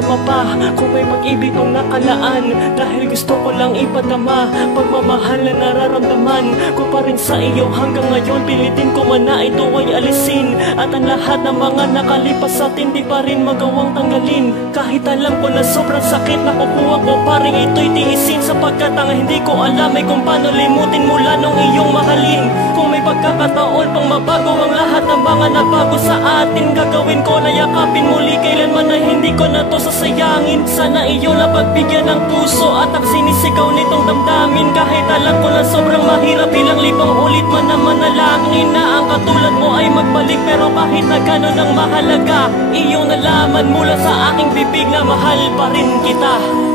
nadarama pa kung may pag-ibig kong nakalaan. Dahil gusto ko lang ipadama pagmamahal na nararamdaman ko pa rin sa iyo hanggang ngayon. Pilitin ko man na ito ay alisin, at ang lahat ng mga nakalipas sa atin di pa rin magawang tanggalin. Kahit alam ko na sobrang sakit, nakukuha ko pa rin ito'y tiisin, sapagkat ang hindi ko alam ay kung paano limutin mula nung iyong mahalin. Kung may pagkakataon pang mabago ang lahat ng mga nabago sa atin, gagawin ko na yakapin muli, kailanman na hindi ko na to sasayangin. Sana iyong napagbigyan ng puso at ang sinisigaw nitong damdamin. Kahit alam ko na sobrang mahirap, ilang libang ulit man na manalangin na ang katulad mo ay magbalik. Pero kahit na gano'n ang mahalaga, iyong nalaman mula sa aking bibig na mahal pa rin kita.